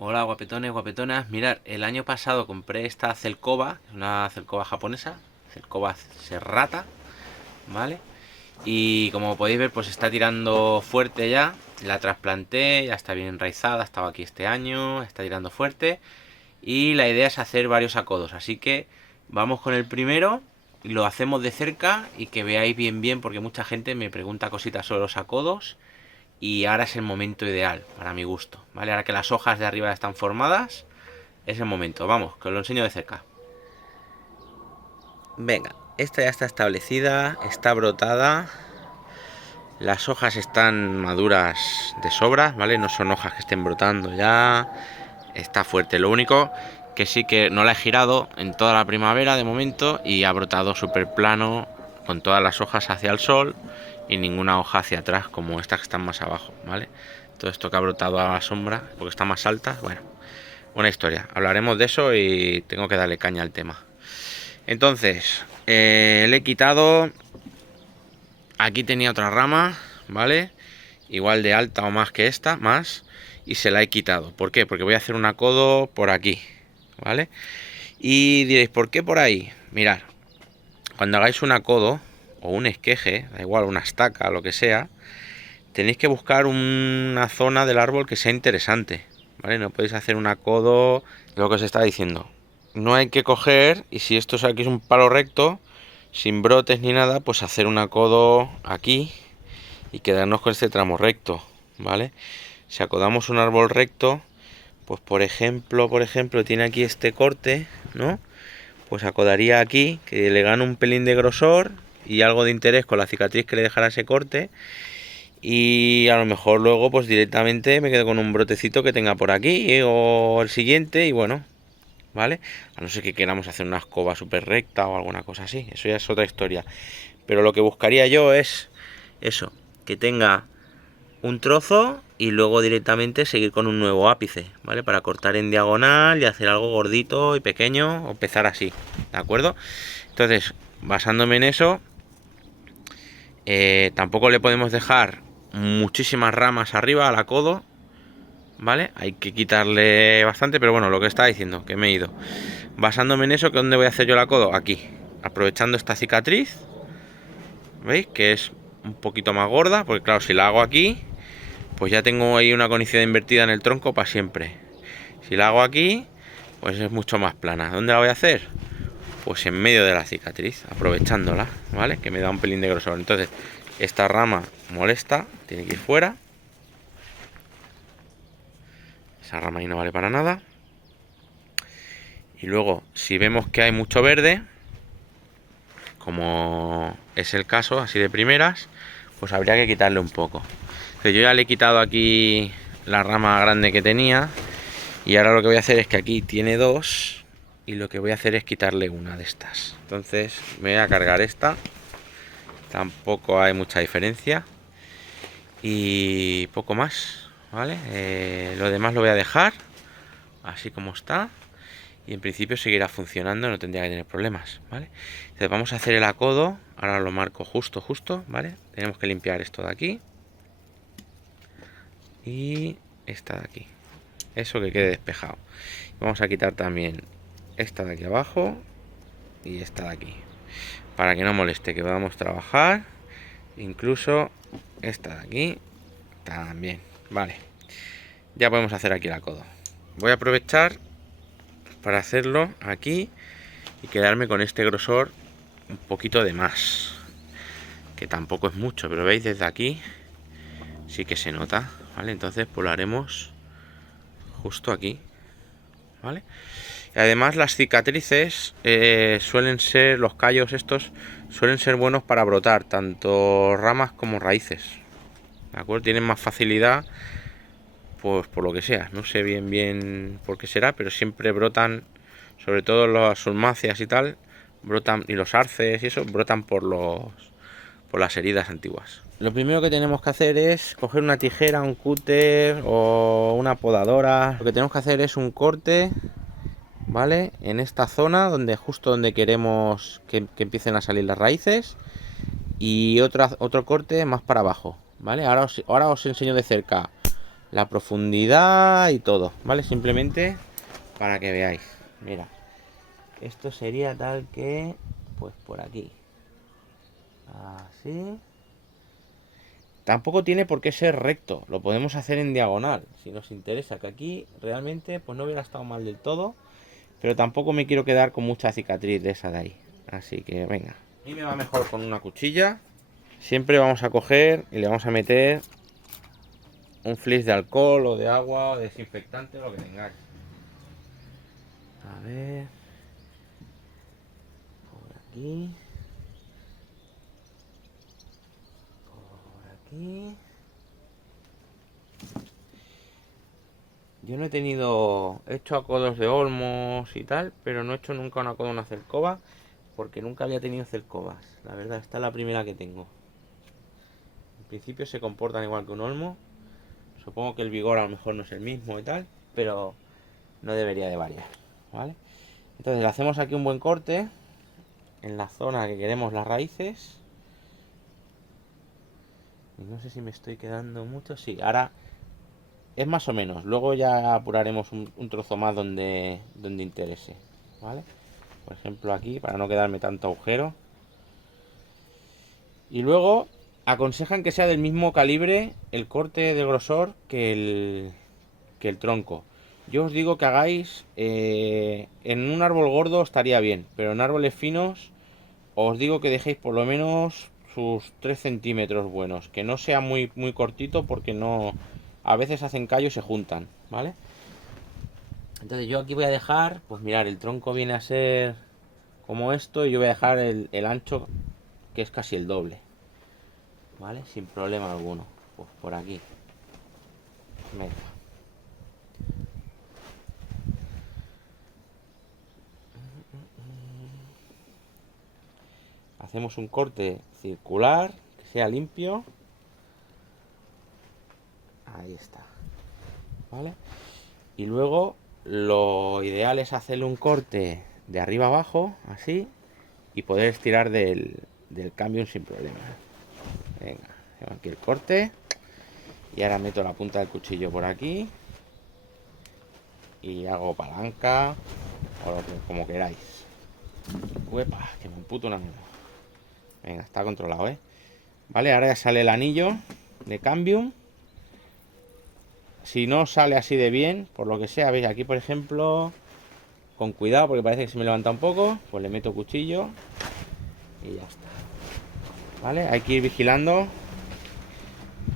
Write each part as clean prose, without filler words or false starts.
Hola guapetones, guapetonas. Mirad, el año pasado compré esta Celkova, una Celkova japonesa, Celkova Serrata, ¿vale? Y como podéis ver, pues está tirando fuerte ya. La trasplanté, ya está bien enraizada, estaba aquí este año, está tirando fuerte. Y la idea es hacer varios acodos, así que vamos con el primero, lo hacemos de cerca y que veáis bien, porque mucha gente me pregunta cositas sobre los acodos y ahora es el momento ideal para mi gusto, ¿vale? Ahora que las hojas de arriba están formadas, es el momento. Vamos, que os lo enseño de cerca. Venga, esta ya está establecida, está brotada. Las hojas están maduras de sobra, ¿vale? No son hojas que estén brotando ya. Está fuerte. Lo único que sí que no la he girado en toda la primavera de momento y ha brotado súper plano con todas las hojas hacia el sol y ninguna hoja hacia atrás como estas que están más abajo, ¿vale? Todo esto que ha brotado a la sombra porque está más alta, bueno, una historia. Hablaremos de eso y tengo que darle caña al tema. Entonces, le he quitado. Aquí tenía otra rama, ¿vale? Igual de alta o más que esta, más. Y se la he quitado. ¿Por qué? Porque voy a hacer un acodo por aquí, ¿vale? Y diréis, ¿por qué por ahí? Mirad, cuando hagáis un acodo o un esqueje, da igual, una estaca, lo que sea, tenéis que buscar una zona del árbol que sea interesante, ¿vale? No podéis hacer un acodo, lo que os estaba diciendo. No hay que coger, y si esto aquí es un palo recto, sin brotes ni nada, pues hacer un acodo aquí y quedarnos con este tramo recto, ¿vale? Si acodamos un árbol recto, pues por ejemplo, tiene aquí este corte, ¿no? Pues acodaría aquí, que le gano un pelín de grosor y algo de interés con la cicatriz que le dejará ese corte. Y a lo mejor luego pues directamente me quedo con un brotecito que tenga por aquí o el siguiente y bueno, ¿vale? A no ser que queramos hacer una escoba súper recta o alguna cosa así, eso ya es otra historia. Pero lo que buscaría yo es eso, que tenga un trozo y luego directamente seguir con un nuevo ápice, ¿vale? Para cortar en diagonal y hacer algo gordito y pequeño o empezar así, ¿de acuerdo? Entonces, basándome en eso, tampoco le podemos dejar muchísimas ramas arriba al acodo, ¿vale? Hay que quitarle bastante, pero bueno, lo que estaba diciendo, que me he ido. Basándome en eso, ¿que dónde voy a hacer yo el acodo? Aquí, aprovechando esta cicatriz, ¿veis? Que es un poquito más gorda, porque claro, si la hago aquí, pues ya tengo ahí una conicidad invertida en el tronco para siempre. Si la hago aquí, pues es mucho más plana. ¿Dónde la voy a hacer? Pues en medio de la cicatriz, aprovechándola, ¿vale? Que me da un pelín de grosor. Entonces, esta rama molesta, tiene que ir fuera. Esa rama ahí no vale para nada. Y luego, si vemos que hay mucho verde, como es el caso, así de primeras, pues habría que quitarle un poco. Entonces, yo ya le he quitado aquí la rama grande que tenía. Y ahora lo que voy a hacer es que aquí tiene dos. Y lo que voy a hacer es quitarle una de estas. Entonces me voy a cargar esta. Tampoco hay mucha diferencia. Y poco más, ¿vale? Lo demás lo voy a dejar así como está. Y en principio seguirá funcionando, no tendría que tener problemas, ¿vale? Entonces vamos a hacer el acodo. Ahora lo marco justo, ¿vale? Tenemos que limpiar esto de aquí. Y esta de aquí. Eso que quede despejado. Vamos a quitar también esta de aquí abajo y esta de aquí, para que no moleste, que podamos trabajar. Incluso esta de aquí también, vale. Ya podemos hacer aquí el acodo. Voy a aprovechar para hacerlo aquí y quedarme con este grosor un poquito de más, que tampoco es mucho, pero veis desde aquí sí que se nota, ¿vale? Entonces pues lo haremos justo aquí, ¿vale? Y además las cicatrices suelen ser, los callos estos suelen ser buenos para brotar, tanto ramas como raíces, ¿de acuerdo? Tienen más facilidad, pues por lo que sea, no sé bien por qué será, pero siempre brotan, sobre todo las sulmáceas y tal, brotan, y los arces y eso, brotan por las heridas antiguas. Lo primero que tenemos que hacer es coger una tijera, un cúter o una podadora. Lo que tenemos que hacer es un corte, ¿vale? En esta zona, justo donde queremos que empiecen a salir las raíces. Y otro corte más para abajo, ¿vale? Ahora os enseño de cerca la profundidad y todo, ¿vale? Simplemente para que veáis. Mira, esto sería tal que, pues por aquí. Así. Tampoco tiene por qué ser recto, lo podemos hacer en diagonal, si nos interesa, que aquí realmente pues no hubiera estado mal del todo, pero tampoco me quiero quedar con mucha cicatriz de esa de ahí. Así que venga. A mí me va mejor con una cuchilla. Siempre vamos a coger y le vamos a meter un flis de alcohol o de agua o de desinfectante, lo que tengáis. A ver. Por aquí. Por aquí. Yo no he tenido... He hecho acodos de olmos y tal, pero no he hecho nunca un acodo de una cercoba, porque nunca había tenido cercobas. La verdad, esta es la primera que tengo. En principio se comportan igual que un olmo. Supongo que el vigor a lo mejor no es el mismo y tal, pero no debería de variar, ¿vale? Entonces le hacemos aquí un buen corte en la zona que queremos las raíces. Y no sé si me estoy quedando mucho. Sí, ahora es más o menos. Luego ya apuraremos un trozo más donde interese, ¿vale? Por ejemplo aquí, para no quedarme tanto agujero. Y luego aconsejan que sea del mismo calibre el corte de grosor que el tronco. Yo os digo que hagáis en un árbol gordo estaría bien, pero en árboles finos os digo que dejéis por lo menos sus 3 centímetros buenos, que no sea muy, muy cortito porque no, a veces hacen callo y se juntan, ¿vale? Entonces yo aquí voy a dejar, pues mirar, el tronco viene a ser como esto y yo voy a dejar el ancho que es casi el doble, ¿vale? Sin problema alguno, pues por aquí. Venga. Hacemos un corte circular, que sea limpio. Ahí está, ¿vale? Y luego lo ideal es hacerle un corte de arriba abajo, así, y poder estirar del cambio sin problema. Venga, tengo aquí el corte. Y ahora meto la punta del cuchillo por aquí. Y hago palanca, o como queráis. Uepa, que me amputo una mano. Venga, está controlado, ¿eh? Vale, ahora ya sale el anillo de Cambium. Si no sale así de bien, por lo que sea, veis aquí por ejemplo, con cuidado porque parece que se me levanta un poco, pues le meto cuchillo y ya está. Vale, hay que ir vigilando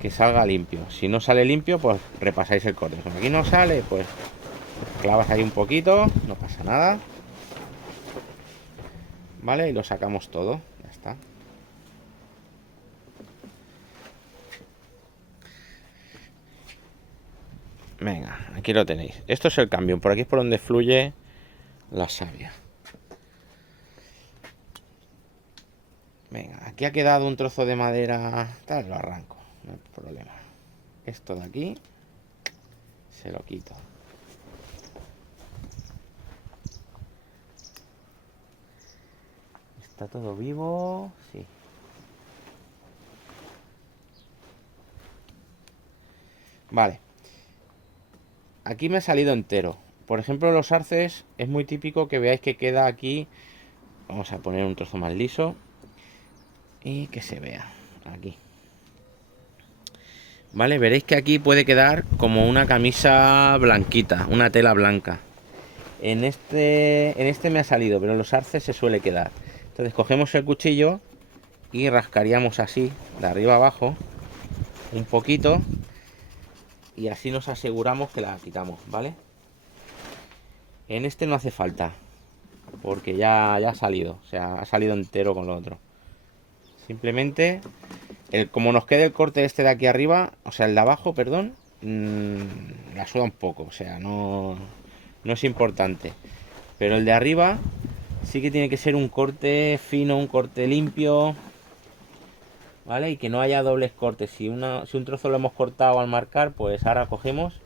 que salga limpio. Si no sale limpio, pues repasáis el corte. Como aquí no sale, pues clavas ahí un poquito, no pasa nada. Vale, y lo sacamos todo, ya está. Venga, aquí lo tenéis. Esto es el cambio, por aquí es por donde fluye la savia. Venga, aquí ha quedado un trozo de madera, tal, lo arranco, no hay problema. Esto de aquí se lo quito. ¿Está todo vivo? Sí. Vale. Aquí me ha salido entero. Por ejemplo, los arces es muy típico que veáis que queda aquí. Vamos a poner un trozo más liso. Y que se vea. Aquí. Vale, veréis que aquí puede quedar como una camisa blanquita, una tela blanca. En este me ha salido, pero en los arces se suele quedar. Entonces cogemos el cuchillo y rascaríamos así, de arriba abajo, un poquito. Y así nos aseguramos que la quitamos, ¿vale? En este no hace falta, porque ya ha salido, o sea, ha salido entero con lo otro. Simplemente, como nos quede el corte este de aquí arriba, o sea, el de abajo, perdón, la suda un poco, o sea, no es importante. Pero el de arriba sí que tiene que ser un corte fino, un corte limpio, ¿vale? Y que no haya dobles cortes. Si un trozo lo hemos cortado al marcar, pues ahora cogemos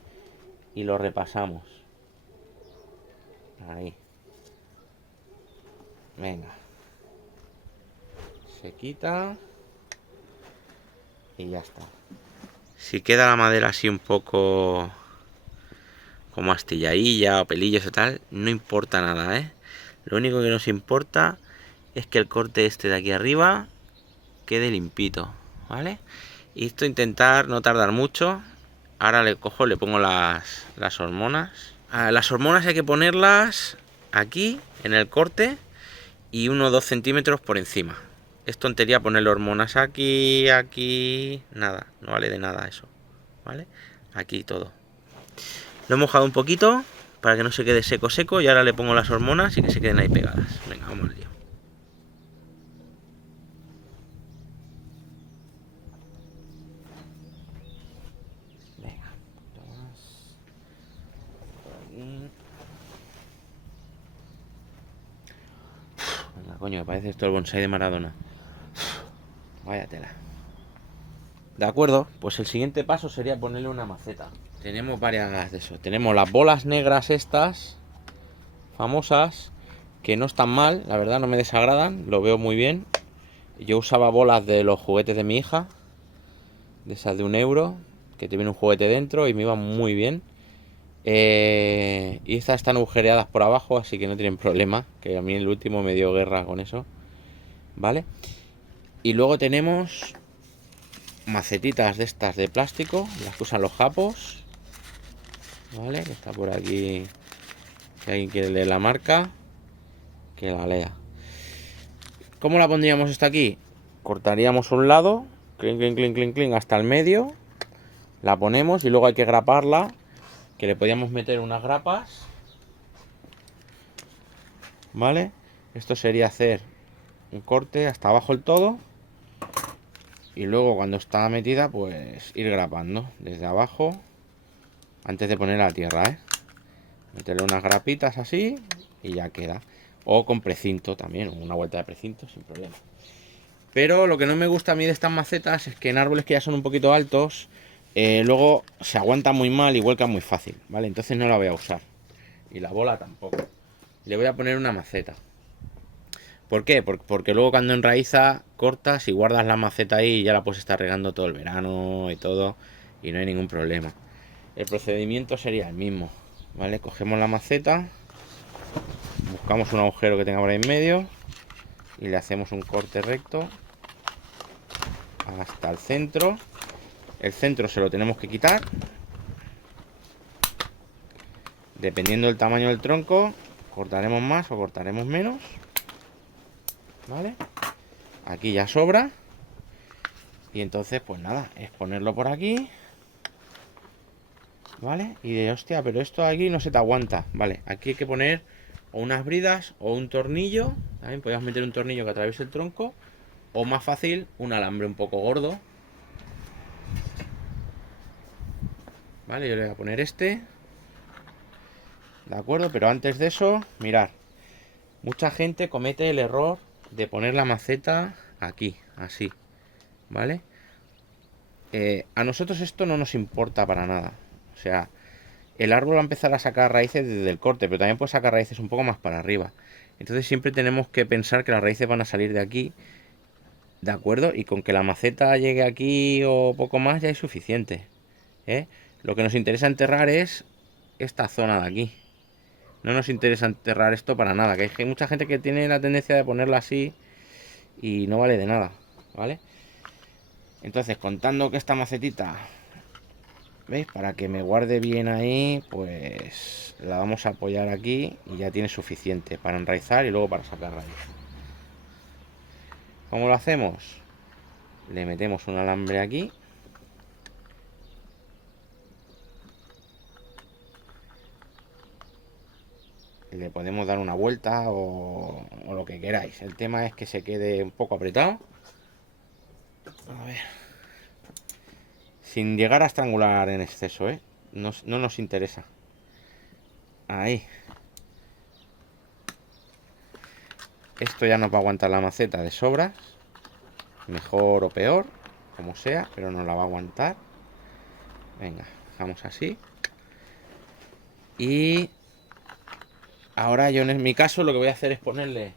y lo repasamos. Ahí. Venga. Se quita. Y ya está. Si queda la madera así un poco como astilladilla o pelillos o tal, no importa nada, ¿eh? Lo único que nos importa es que el corte este de aquí arriba quede limpito, ¿vale? Y esto intentar no tardar mucho. Ahora le cojo, le pongo las hormonas. Las hormonas hay que ponerlas aquí, en el corte, y 1 o 2 centímetros por encima. Es tontería ponerle hormonas aquí, aquí, nada, no vale de nada eso, ¿vale? Aquí todo. Lo he mojado un poquito para que no se quede seco seco y ahora le pongo las hormonas y que se queden ahí pegadas. Venga, vamos al lío. Venga, un poquito más. Por aquí. Venga, coño, me parece esto el bonsai de Maradona. Vaya tela. De acuerdo, pues el siguiente paso sería ponerle una maceta. Tenemos varias de eso. Tenemos las bolas negras estas, famosas, que no están mal, la verdad no me desagradan, lo veo muy bien. Yo usaba bolas de los juguetes de mi hija, de esas de 1 euro, que te viene un juguete dentro y me iban muy bien. Y estas están agujereadas por abajo, así que no tienen problema, que a mí el último me dio guerra con eso, ¿vale? Y luego tenemos macetitas de estas de plástico, las que usan los japos, ¿vale? Que está por aquí, si alguien quiere leer la marca, que la lea. ¿Cómo la pondríamos esta aquí? Cortaríamos un lado, clink, clink, clink, clink, clink, hasta el medio, la ponemos y luego hay que graparla, que le podíamos meter unas grapas, ¿vale? Esto sería hacer un corte hasta abajo el todo y luego cuando está metida pues ir grapando desde abajo antes de poner la tierra, ¿eh? Meterle unas grapitas así y ya queda. O con precinto también, una vuelta de precinto sin problema. Pero lo que no me gusta a mí de estas macetas es que en árboles que ya son un poquito altos, luego se aguanta muy mal y vuelca muy fácil, ¿vale? Entonces no la voy a usar. Y la bola tampoco. Le voy a poner una maceta. ¿Por qué? Porque luego cuando enraiza, cortas y guardas la maceta ahí y ya la puedes estar regando todo el verano y todo. Y no hay ningún problema. El procedimiento sería el mismo, ¿vale? Cogemos la maceta, buscamos un agujero que tenga por ahí en medio y le hacemos un corte recto hasta el centro. El centro se lo tenemos que quitar. Dependiendo del tamaño del tronco, cortaremos más o cortaremos menos, ¿vale? Aquí ya sobra. Y entonces, pues nada, es ponerlo por aquí, ¿vale? Y de hostia, pero esto aquí no se te aguanta, ¿vale? Aquí hay que poner o unas bridas o un tornillo. También podemos meter un tornillo que atraviese el tronco. O más fácil, un alambre un poco gordo. Vale, yo le voy a poner este. ¿De acuerdo? Pero antes de eso, mirad. Mucha gente comete el error de poner la maceta aquí, así. ¿Vale? A nosotros esto no nos importa para nada. O sea, el árbol va a empezar a sacar raíces desde el corte, pero también puede sacar raíces un poco más para arriba. Entonces siempre tenemos que pensar que las raíces van a salir de aquí, ¿de acuerdo? Y con que la maceta llegue aquí o poco más ya es suficiente, ¿eh? Lo que nos interesa enterrar es esta zona de aquí. No nos interesa enterrar esto para nada, que hay mucha gente que tiene la tendencia de ponerla así y no vale de nada, ¿vale? Entonces, contando que esta macetita, ¿veis? Para que me guarde bien ahí, pues la vamos a apoyar aquí y ya tiene suficiente para enraizar y luego para sacar raíz. ¿Cómo lo hacemos? Le metemos un alambre aquí. Le podemos dar una vuelta o lo que queráis. El tema es que se quede un poco apretado. A ver. Sin llegar a estrangular en exceso, ¿eh? No nos interesa. Ahí. Esto ya nos va a aguantar la maceta de sobras. Mejor o peor, como sea, pero nos la va a aguantar. Venga, dejamos así. Y ahora yo en mi caso lo que voy a hacer es ponerle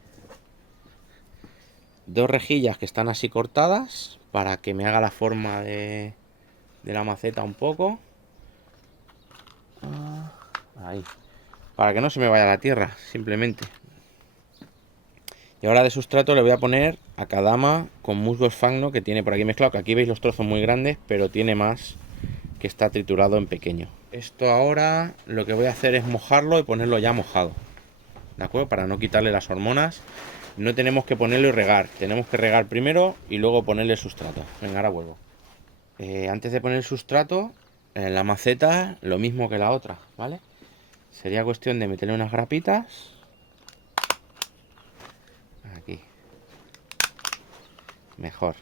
2 rejillas que están así cortadas para que me haga la forma de de la maceta un poco. Ahí. Para que no se me vaya la tierra, simplemente. Y ahora de sustrato le voy a poner Akadama con musgo esfagno que tiene por aquí mezclado, que aquí veis los trozos muy grandes, pero tiene más que está triturado en pequeño. Esto ahora lo que voy a hacer es mojarlo y ponerlo ya mojado, ¿de acuerdo? Para no quitarle las hormonas. No tenemos que ponerlo y regar, tenemos que regar primero y luego ponerle el sustrato. Venga, ahora vuelvo. Antes de poner el sustrato, en la maceta lo mismo que la otra, ¿vale? Sería cuestión de meterle unas grapitas aquí, mejor,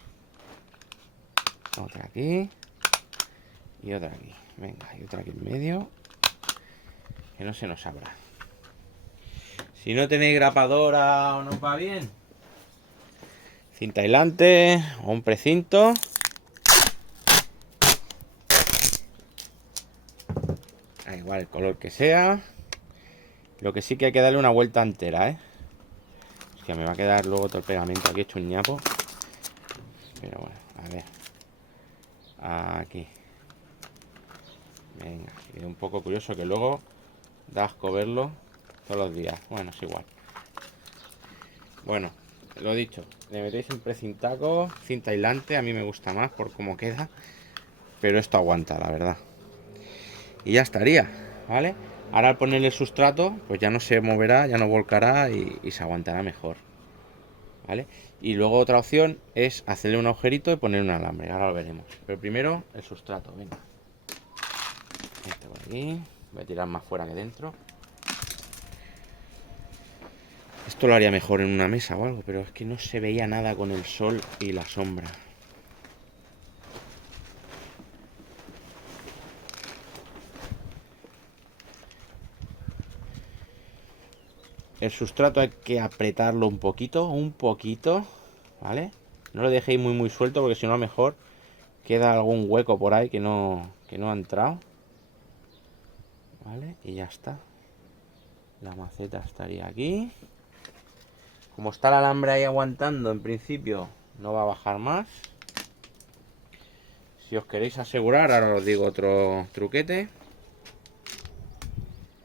otra aquí y otra aquí, venga, y otra aquí en medio, que no se nos abra. Si no tenéis grapadora o no va bien, cinta aislante o un precinto. Da igual el color que sea. Lo que sí que hay que darle una vuelta entera, ¿eh? Es que me va a quedar luego todo el pegamento aquí hecho un ñapo. Pero bueno, a ver. Aquí. Venga, es un poco curioso que luego da asco verlo todos los días. Bueno, es igual. Bueno, lo dicho, le metéis un precintaco, cinta aislante, a mí me gusta más por cómo queda, pero esto aguanta, la verdad. Y ya estaría, ¿vale? Ahora al ponerle el sustrato, pues ya no se moverá, ya no volcará y se aguantará mejor, ¿vale? Y luego otra opción es hacerle un agujerito y poner un alambre, ahora lo veremos. Pero primero el sustrato, venga. Este por aquí, voy a tirar más fuera que dentro. Esto lo haría mejor en una mesa o algo, pero es que no se veía nada con el sol y la sombra. El sustrato hay que apretarlo un poquito, ¿vale? No lo dejéis muy suelto porque si no a lo mejor queda algún hueco por ahí que no ha entrado. ¿Vale? Y ya está. La maceta estaría aquí. Como está el alambre ahí aguantando, en principio no va a bajar más. Si os queréis asegurar, ahora os digo otro truquete.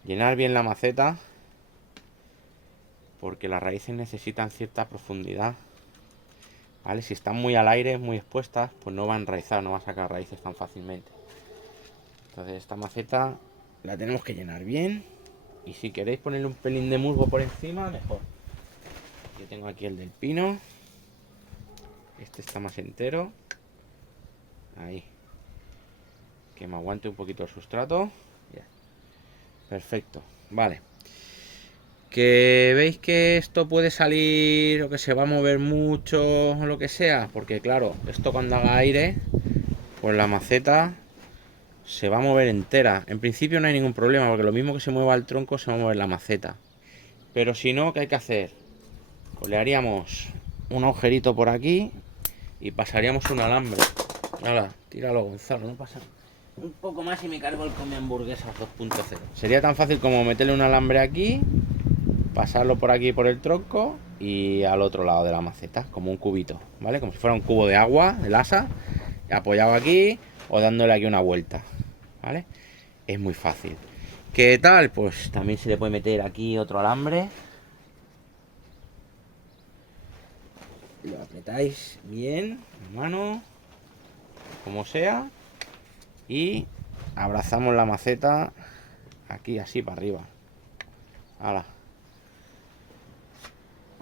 Llenar bien la maceta, porque las raíces necesitan cierta profundidad, ¿vale? Si están muy al aire, muy expuestas, pues no va a enraizar, no va a sacar raíces tan fácilmente. Entonces esta maceta la tenemos que llenar bien. Y si queréis ponerle un pelín de musgo por encima, mejor. Yo tengo aquí el del pino. Este está más entero. Ahí. Que me aguante un poquito el sustrato. Bien. Perfecto. Vale. Que veis que esto puede salir o que se va a mover mucho o lo que sea. Porque claro, esto cuando haga aire, pues la maceta se va a mover entera. En principio no hay ningún problema, porque lo mismo que se mueva el tronco se va a mover la maceta. Pero si no, ¿qué hay que hacer? Pues le haríamos un agujerito por aquí y pasaríamos un alambre. Hala, tíralo, Gonzalo, no pasa nada. Un poco más y me cargo el come hamburguesas 2.0. Sería tan fácil como meterle un alambre aquí, pasarlo por aquí por el tronco y al otro lado de la maceta, como un cubito, ¿vale? Como si fuera un cubo de agua, de lasa, apoyado aquí o dándole aquí una vuelta, ¿vale? Es muy fácil. ¿Qué tal? Pues también se le puede meter aquí otro alambre. Lo apretáis bien, a mano, como sea, y abrazamos la maceta aquí así para arriba. Hala.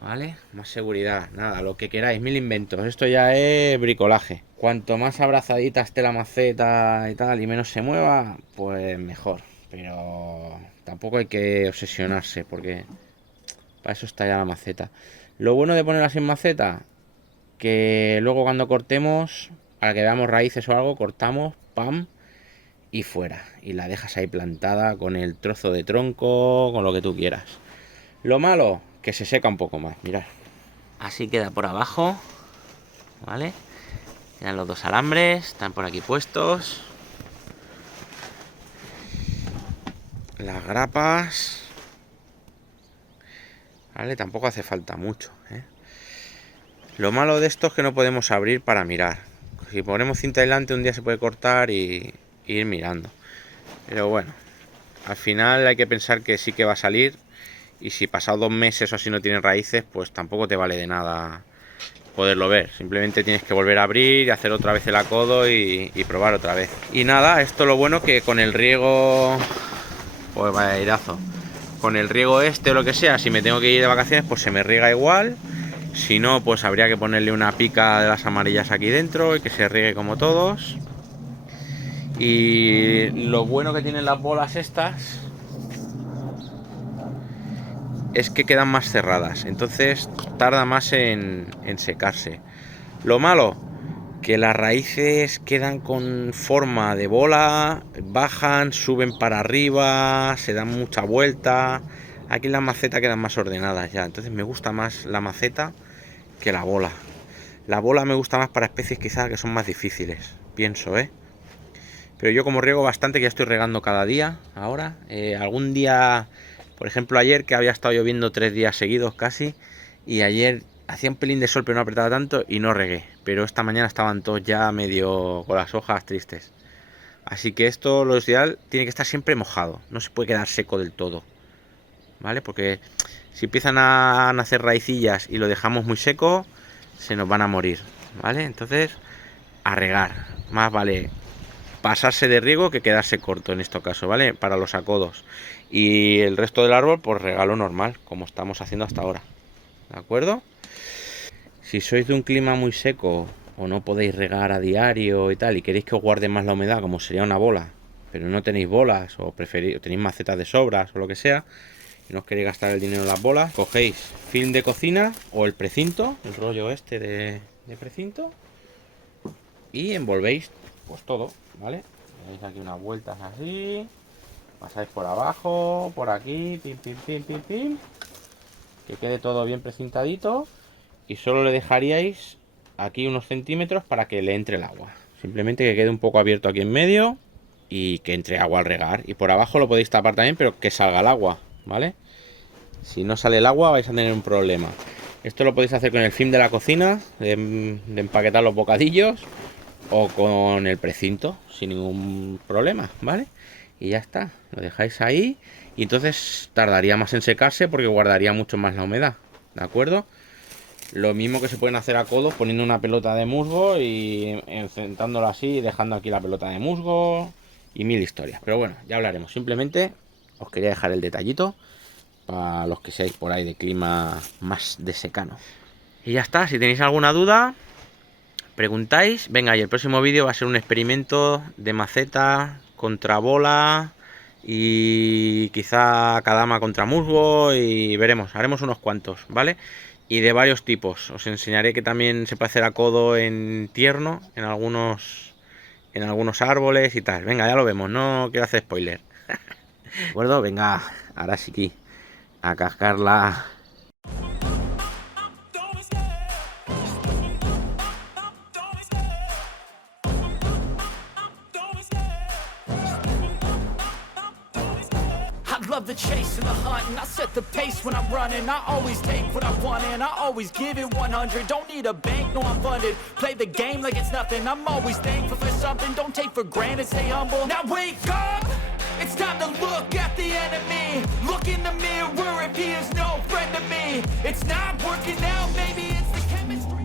Vale, más seguridad, nada, lo que queráis, mil inventos. Esto ya es bricolaje. Cuanto más abrazadita esté la maceta y tal y menos se mueva, pues mejor. Pero tampoco hay que obsesionarse porque para eso está ya la maceta. Lo bueno de ponerla sin maceta, que luego cuando cortemos, para que veamos raíces o algo, cortamos, pam, y fuera. Y la dejas ahí plantada con el trozo de tronco, con lo que tú quieras. Lo malo, que se seca un poco más, mirad. Así queda por abajo, ¿vale? Quedan los dos alambres, están por aquí puestos. Las grapas, ¿vale? Tampoco hace falta mucho, ¿eh? Lo malo de esto es que no podemos abrir para mirar. Si ponemos cinta aislante un día se puede cortar y ir mirando. Pero bueno, al final hay que pensar que sí que va a salir. Y si pasado 2 meses o así no tiene raíces, pues tampoco te vale de nada poderlo ver. Simplemente tienes que volver a abrir y hacer otra vez el acodo y probar otra vez. Y nada, esto lo bueno que con el riego... Pues vaya airazo. Con el riego este o lo que sea, si me tengo que ir de vacaciones, pues se me riega igual. Si no, pues habría que ponerle una pica de las amarillas aquí dentro y que se riegue como todos. Y lo bueno que tienen las bolas estas es que quedan más cerradas, entonces tarda más en secarse. Lo malo, que las raíces quedan con forma de bola, bajan, suben para arriba, se dan mucha vuelta. Aquí las macetas quedan más ordenadas ya, entonces me gusta más la maceta que la bola. La bola me gusta más para especies quizás que son más difíciles, pienso, pero yo como riego bastante, que ya estoy regando cada día ahora. Algún día, por ejemplo ayer, que había estado lloviendo 3 días seguidos casi, y ayer hacía un pelín de sol pero no apretaba tanto y no regué. Pero esta mañana estaban todos ya medio con las hojas tristes. Así que esto, lo ideal, tiene que estar siempre mojado, no se puede quedar seco del todo, ¿vale? Porque si empiezan a nacer raicillas y lo dejamos muy seco, se nos van a morir, ¿vale? Entonces, a regar, más vale pasarse de riego que quedarse corto en este caso, ¿vale? Para los acodos. Y el resto del árbol, pues regalo normal, como estamos haciendo hasta ahora. ¿De acuerdo? Si sois de un clima muy seco o no podéis regar a diario y tal, y queréis que os guarde más la humedad, como sería una bola, pero no tenéis bolas o preferís, tenéis macetas de sobras o lo que sea, y no os queréis gastar el dinero en las bolas, cogéis film de cocina o el precinto, el rollo este de precinto, y envolvéis pues todo, ¿vale? Tenéis aquí unas vueltas así, pasáis por abajo, por aquí, pim, pim, pim, pim, pim, que quede todo bien precintadito, y solo le dejaríais aquí unos centímetros para que le entre el agua. Simplemente que quede un poco abierto aquí en medio y que entre agua al regar. Y por abajo lo podéis tapar también, pero que salga el agua, ¿vale? Si no sale el agua vais a tener un problema. Esto lo podéis hacer con el film de la cocina, de empaquetar los bocadillos, o con el precinto sin ningún problema, ¿vale? Y ya está, lo dejáis ahí y entonces tardaría más en secarse porque guardaría mucho más la humedad, ¿de acuerdo? Lo mismo que se pueden hacer a codos poniendo una pelota de musgo y enfrentándola así y dejando aquí la pelota de musgo y mil historias, pero bueno, ya hablaremos. Simplemente os quería dejar el detallito para los que seáis por ahí de clima más de secano. Y ya está, si tenéis alguna duda preguntáis. Venga, y el próximo vídeo va a ser un experimento de maceta contra bola y quizá kadama contra musgo y veremos, haremos unos cuantos, ¿vale? Y de varios tipos. Os enseñaré que también se puede hacer a codo en tierno, en algunos árboles y tal. Venga, ya lo vemos, no quiero hacer spoiler. ¿De acuerdo? Venga, ahora sí que a cascarla. Love the chase and the hunt, and I set the pace when I'm running. I always take what I want and I always give it 100. Don't need a bank, no I'm funded. Play the game like it's nothing. I'm always thankful for something. Don't take for granted, stay humble. Now wake up, it's time to look at the enemy. Look in the mirror if he is no friend to me. It's not working out, maybe it's the chemistry.